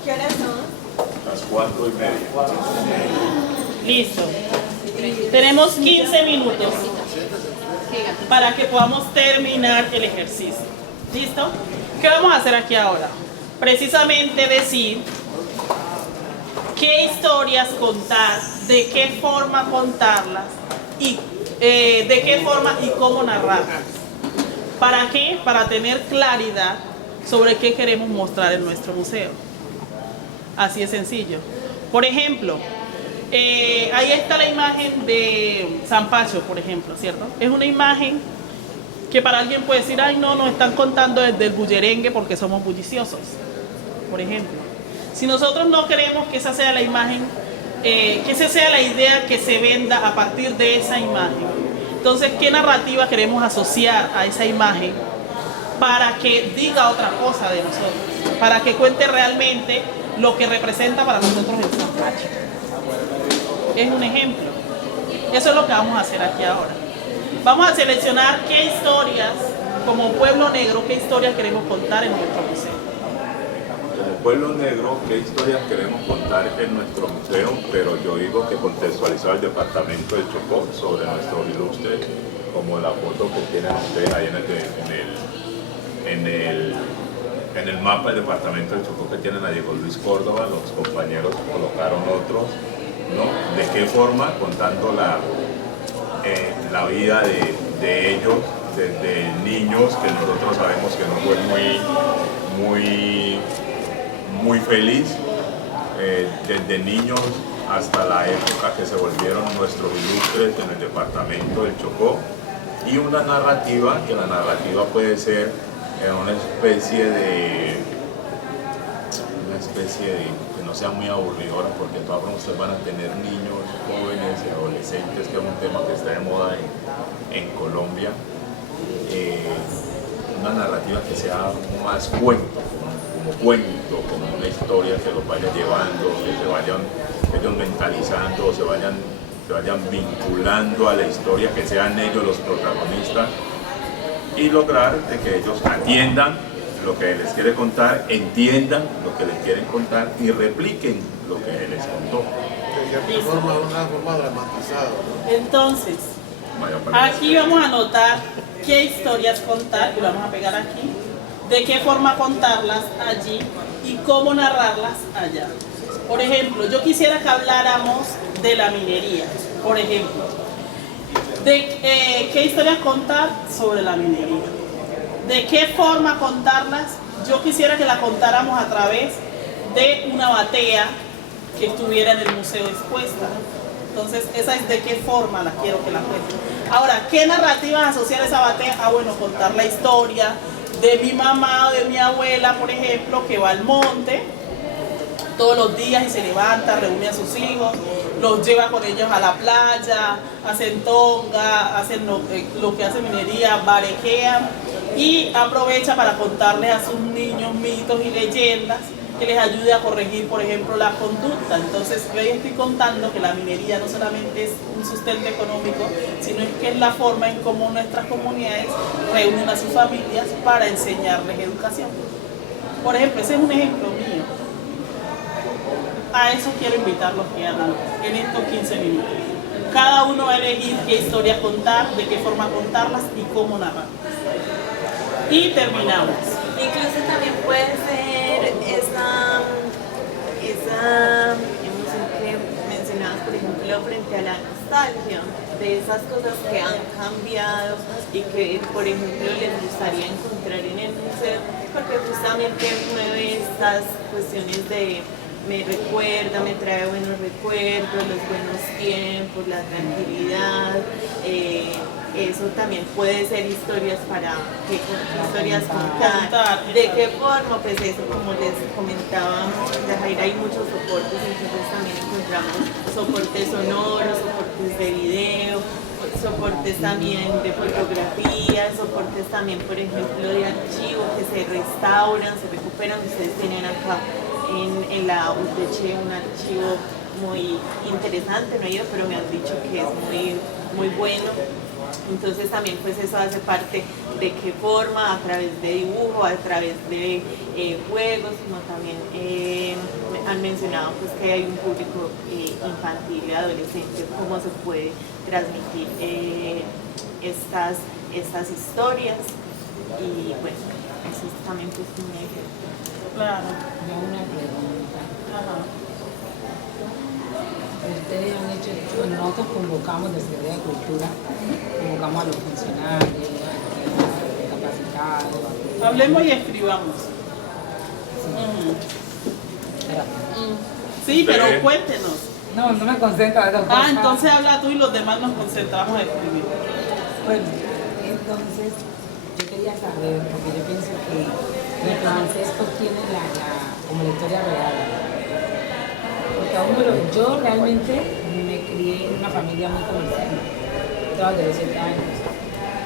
¿Qué horas son? Las 4:30. Listo. Tenemos 15 minutos para que podamos terminar el ejercicio. ¿Listo? ¿Qué vamos a hacer aquí ahora? Precisamente decir qué historias contar, de qué forma contarlas y de qué forma y cómo narrarlas. ¿Para qué? Para tener claridad sobre qué queremos mostrar en nuestro museo. Así es sencillo. Por ejemplo, ahí está la imagen de San Pacho, por ejemplo, ¿cierto? Es una imagen que para alguien puede decir, ay no, nos están contando desde el bullerengue porque somos bulliciosos, por ejemplo. Si nosotros no queremos que esa sea la imagen, que esa sea la idea que se venda a partir de esa imagen, entonces, ¿qué narrativa queremos asociar a esa imagen para que diga otra cosa de nosotros? Para que cuente realmente lo que representa para nosotros el San Pacho. Es un ejemplo. Eso es lo que vamos a hacer aquí ahora. Vamos a seleccionar qué historias, como pueblo negro, qué historias queremos contar en nuestro museo. Como pueblo negro, ¿qué historias queremos contar en nuestro museo? Pero yo digo que contextualizar el departamento del Chocó sobre nuestro ilustre, como la foto que tienen ustedes ahí en el mapa del departamento del Chocó que tienen a Diego Luis Córdoba, los compañeros colocaron otros, ¿no? ¿De qué forma? Contando la vida de ellos, desde niños, que nosotros sabemos que no fue muy feliz, desde niños hasta la época que se volvieron nuestros ilustres en el departamento del Chocó, y una narrativa, que la narrativa puede ser una especie de que no sea muy aburridora, porque todos ustedes van a tener niños, jóvenes y adolescentes, que es un tema que está de moda en Colombia. Una narrativa que sea más cuento, como una historia que los vaya llevando, que se vayan ellos mentalizando, se vayan vinculando a la historia, que sean ellos los protagonistas, y lograr de que ellos atiendan lo que les quiere contar, entiendan lo que les quieren contar y repliquen lo que les contó. Una forma dramatizada. Entonces, aquí vamos a anotar qué historias contar, y lo vamos a pegar aquí, de qué forma contarlas allí y cómo narrarlas allá. Por ejemplo, yo quisiera que habláramos de la minería, por ejemplo. ¿Qué historias contar sobre la minería? ¿De qué forma contarlas? Yo quisiera que la contáramos a través de una batea que estuviera en el museo expuesta. Entonces, esa es de qué forma la quiero que la cuente. Ahora, ¿qué narrativas asociar a esa batea? Ah, bueno, contar la historia de mi mamá o de mi abuela, por ejemplo, que va al monte todos los días y se levanta, reúne a sus hijos, los lleva con ellos a la playa, hacen tonga, hacen lo que hace minería, barejean y aprovecha para contarles a sus niños mitos y leyendas que les ayude a corregir, por ejemplo, la conducta. Entonces, yo ahí estoy contando que la minería no solamente es un sustento económico, sino es que es la forma en cómo nuestras comunidades reúnen a sus familias para enseñarles educación. Por ejemplo, ese es un ejemplo mío. A eso quiero invitarlos que hagan en estos 15 minutos. Cada uno va a elegir qué historia contar, de qué forma contarlas y cómo narrar. Y terminamos. Incluso también puede ser esa emoción que mencionabas, por ejemplo, frente a la nostalgia, de esas cosas que han cambiado y que, por ejemplo, les gustaría encontrar en el museo, porque justamente mueve estas cuestiones de me recuerda, me trae buenos recuerdos, los buenos tiempos, la tranquilidad. Eso también puede ser historias para historias contar. ¿De qué forma? Pues eso, como les comentábamos, de Jaira hay muchos soportes, entonces también encontramos soportes sonoros, soportes de video, soportes también de fotografía, soportes también, por ejemplo, de archivo que se restauran, se recuperan. Ustedes tienen acá en la UTC un archivo muy interesante, no he ido, pero me han dicho que es muy bueno. Entonces también pues eso hace parte de qué forma, a través de dibujo, a través de juegos, como también han mencionado pues que hay un público infantil y adolescente, cómo se puede transmitir estas historias. Y bueno, eso es también pues un ejemplo. Claro. Yo una pregunta. Ajá. Ustedes han hecho, bueno, nosotros convocamos desde Secretaría de Cultura, convocamos a los funcionarios, a los discapacitados. Hablemos y escribamos. Sí, pero cuéntenos. No me concentro en Ah, entonces habla tú y los demás nos concentramos en escribir. Bueno, entonces yo quería saber, porque yo pienso que nuestros ancestros tienen como la historia real. Porque aún, pero yo realmente me crié en una familia muy comercial, todos de los 7 años.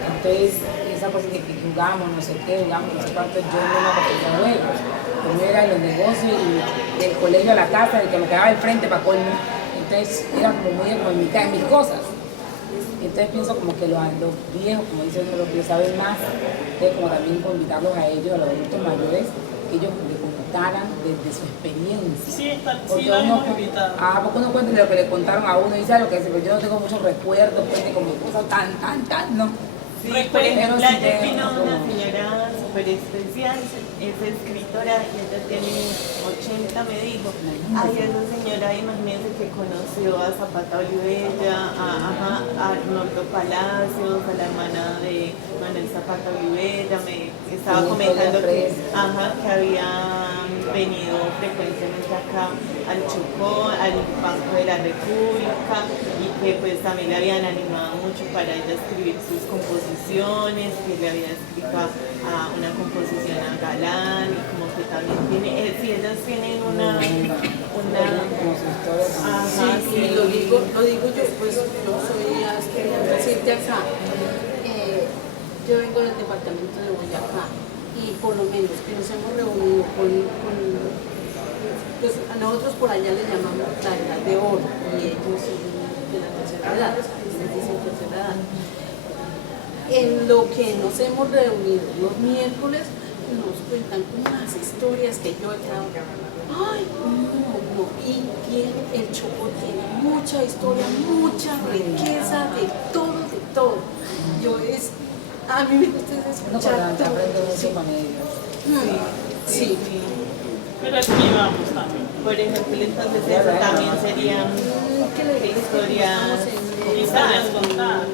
Entonces, esa cosa de que jugamos, no sé qué, jugamos, no sé cuánto, yo no me acostumbré a juegos. Como era los negocios y del colegio a la casa, el que me quedaba al frente para colmo. Entonces, era como muy en mis cosas. Entonces pienso como que los viejos, como dicen los que saben más, como también invitarlos a ellos, a los adultos mayores, que ellos le contaran desde su experiencia. Sí, lo hemos invitado. Porque uno cuenta de lo que le contaron a uno y dice lo que dice, pero yo no tengo muchos recuerdos, pues, de como cosas tan, no. Sí, por ejemplo, ayer vino una señora súper especial, es escritora y ella tiene 80, me dijo. Ay, esa señora, imagínense que conoció a Zapata Olivella, a Arnoldo Palacios, a la hermana de Manuel Zapata Olivella. Me estaba comentando que habían venido frecuentemente acá al Chocó, al Banco de la República, y que pues también le habían animado mucho para ella escribir sus composiciones, que le había escrito a una composición a Galán, y como que también tiene, si ellas tienen una sí, lo digo yo, pues yo soy decirte acá, yo vengo del departamento de Boyacá, y por lo menos que nos hemos reunido pues a nosotros por allá les llamamos la edad de oro, y ellos de la tercera edad, les dicen tercera edad. En lo que nos hemos reunido los miércoles, nos cuentan unas historias que yo he quedado, ay, no, y el Chocó tiene mucha historia, mucha riqueza, de todo. A mí me gusta escuchar todo. Sí. Pero escribamos también. Por ejemplo, entonces eso también serían historias contadas,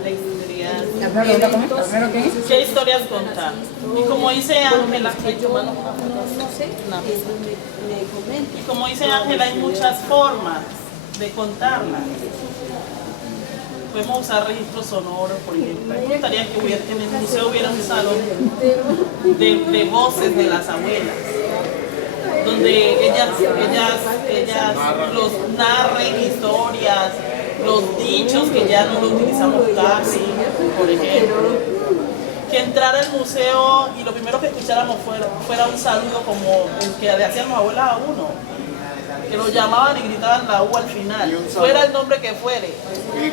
¿Qué historias contar? Y como dice Ángela, y como dice Ángela, hay muchas formas de contarlas. Podemos usar registros sonoros, por ejemplo. Me gustaría que en el museo hubiera un salón de voces de las abuelas, donde ellas los narren historias, los dichos que ya no lo utilizamos casi, por ejemplo. que entrara al museo y lo primero que escucháramos fuera un saludo como el que le hacían los abuelos a uno, que lo llamaban y gritaban la U al final, fuera el nombre que fuere.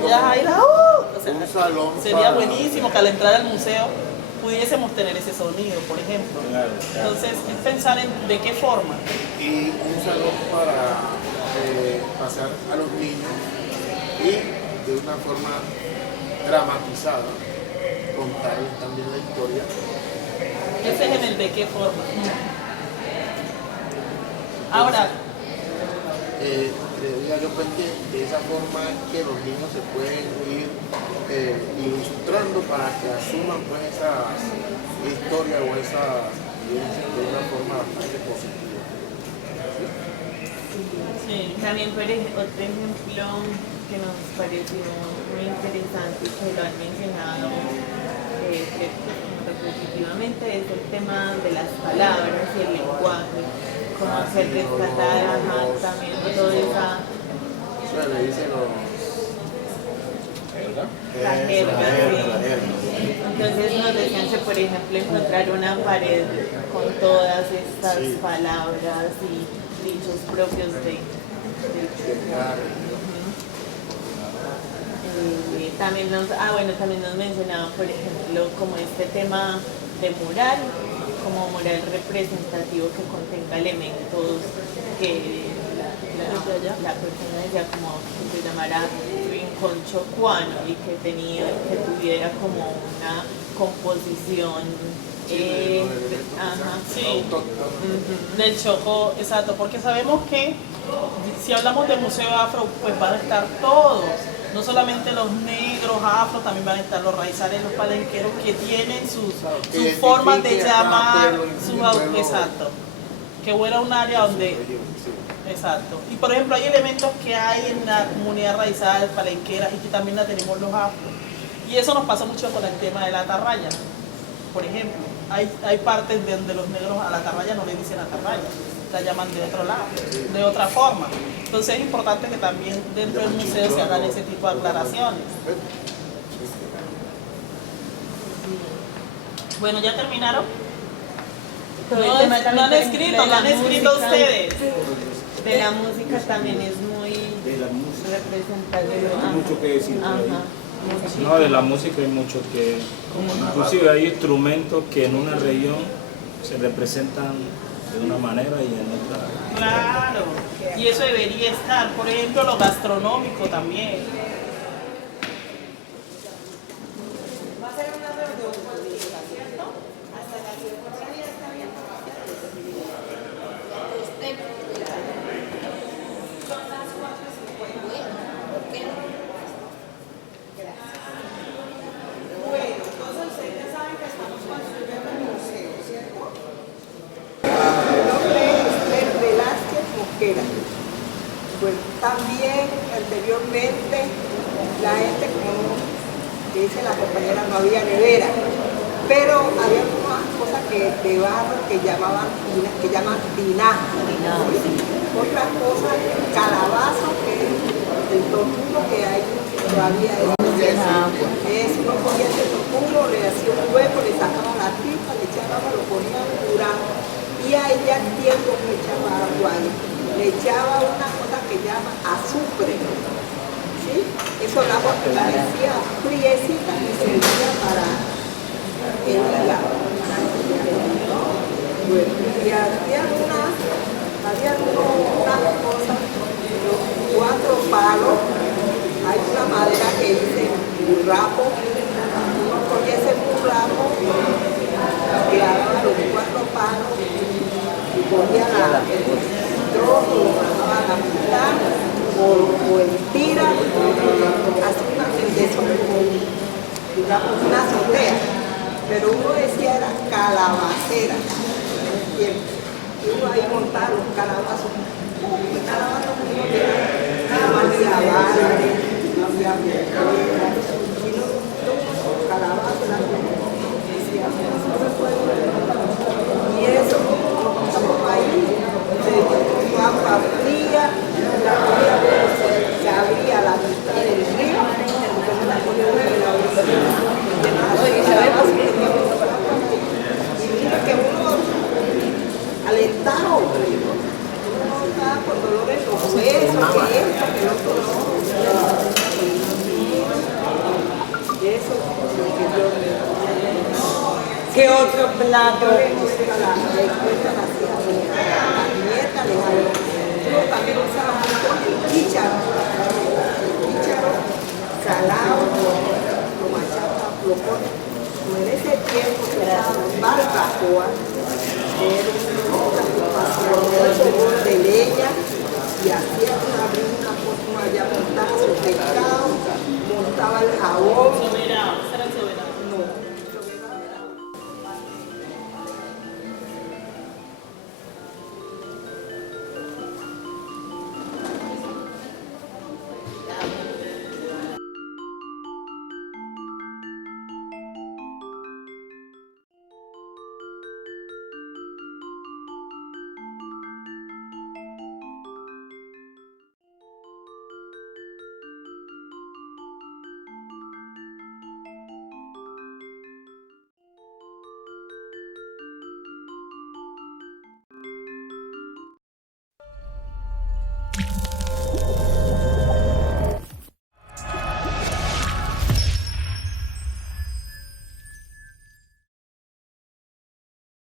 Ya ahí la U. O sea, sería buenísimo que al entrar al museo pudiésemos tener ese sonido, por ejemplo. Entonces, es pensar en de qué forma. Y un salón para pasar a los niños y de una forma dramatizada contarles también la historia. Ese es en el de qué forma. Ahora, creería yo pues que de esa forma que los niños se pueden ir ilustrando para que asuman pues esas historias o esas vivencias de una forma bastante positiva. Sí, también otro ejemplo que nos pareció muy interesante y que lo han mencionado repetitivamente es el tema de las palabras y el lenguaje, como hacer rescatar también toda esa le dicen la jerga, sí. Entonces nos decían que, por ejemplo, encontrar una pared con todas estas palabras y dichos propios del también nos mencionaban, por ejemplo, como este tema de mural, como mural representativo que contenga elementos que la persona decía como que se llamara rincón chocuano y que tuviera como una composición del Chocó, exacto, porque sabemos que si hablamos de museo afro, pues van a estar todos, no solamente los negros afro, también van a estar los raizales, los palenqueros que tienen sus formas de llamar, exacto, que fuera un área donde, exacto, y por ejemplo hay elementos que hay en la comunidad raizal, palenquera y que también la tenemos los afro, y eso nos pasa mucho con el tema de la atarraya, por ejemplo, hay partes de donde los negros a la atarraya no le dicen atarraya, la llaman de otro lado, de otra forma. Entonces es importante que también dentro del museo se hagan ese tipo de aclaraciones. Bueno, ¿ya terminaron? No han escrito ustedes. De la música también es muy representativo. Hay mucho que decir. No, de la música hay mucho que... Inclusive hay instrumentos que en una región se representan de una manera y en otra. Claro, y eso debería estar, por ejemplo, lo gastronómico también. Va a ser una reunión política, ¿cierto? Hasta las 10 está bien. Son las 4:50. Bueno, entonces ustedes ya saben que estamos construyendo el museo, ¿cierto? Bueno, también anteriormente la gente, como dice la compañera, no había nevera, pero había unas cosas de barro que llaman tinaja. Otras cosas, calabaza, que es el tortugo que hay todavía es uno cogía ese tortugo, le hacía un hueco, le sacaba la tripa, le echaba agua, lo ponía a curar y a ella al tiempo le echaba agua ahí. Le echaba una cosa que llama azufre, ¿sí? Eso el agua parecía friecita y servía para el hígado. Bueno, y había unas cosas, 4 palos, hay una madera que dice burrapo, uno cogía ese burrapo, que daba los 4 palos y cogía trozo, lo bajaba a la mitad o el tira, así una azotea, pero uno decía era calabacera, y uno ahí montaba los calabazos, no había bares, no había sino calabazos, y eso, lo estamos ahí, agua fría, se abría la mitad del río, entonces la ponía en la orilla. otro plato? La respuesta hacia la nieta de algo. Yo también usaba mucho el chícharo. Salado, lo machata, lo pone. Como en ese tiempo se daba barbacoa, era una ocupación de leña y hacía abrir una forma, ya montaba su pescado, montaba el jabón,